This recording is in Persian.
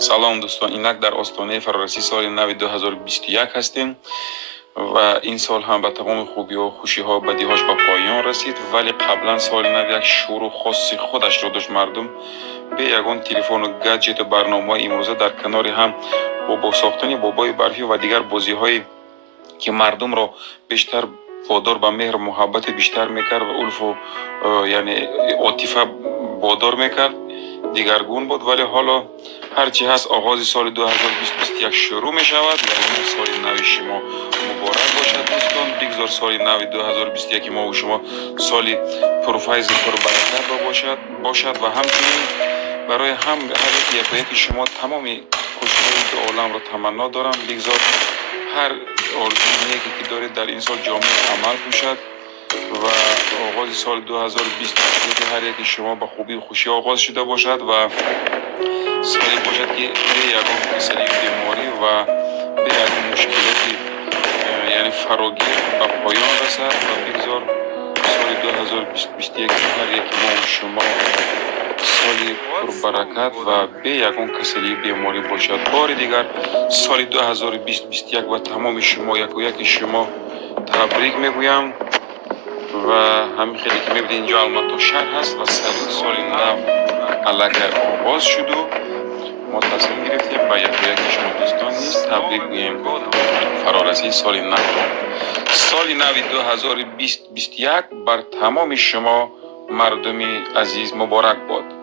سلام دوستان، اینک در آستانه فرارسی سال نو 2021 هستیم و این سال هم به تمام خوبی و خوشی ها و بدی هاش به پایان رسید. ولی قبلا سال نو یک شروع خاصی خودش را داشت. مردم به یگان تلفن و گجت و برنامه امروزه در کنار هم با ساختن بابای برفی و دیگر بازی های که مردم را بیشتر وادار به مهر و محبت بیشتر میکرد و الف و یعنی عاطفه وادار میکرد دیگرگون بود. ولی حالا هرچی هست آغاز سال 2021 شروع می شود. یعنی سال نو شما مبارک باشد دوستان. بگذار سال نو 2021 ما و شما سالی پروفایز پربرکت باشد و همچنین برای هر یک شما تمامی خوشی‌های دو عالم را تمنا دارم. بگذار هر آرزویی که دارید در این سال جامع عمل باشد و آغاز سال 2021 هر یک شما با خوبی و خوشی آغاز شده باشد و سالی باشد که به یگان کسری بیماری و به یگان مشکلاتی یعنی فراگیر به پایان رسد و بگذار سال 2021 هر یک ما و شما سالی پربرکت و به یگان کسری بیماری باشد. بار دیگر سال 2021 و تمام شما یک و یک شما تبریک میگویم و همین خیلی که میبینید اینجا الماتا شهر هست و سال نو علاقه آغاز شد و ما تصمیم گرفتیم با یک و یک شما دوستان نیست تبریک بگوییم فرارسی سال نو. سال نو 2021 بر تمام شما مردم عزیز مبارک باد.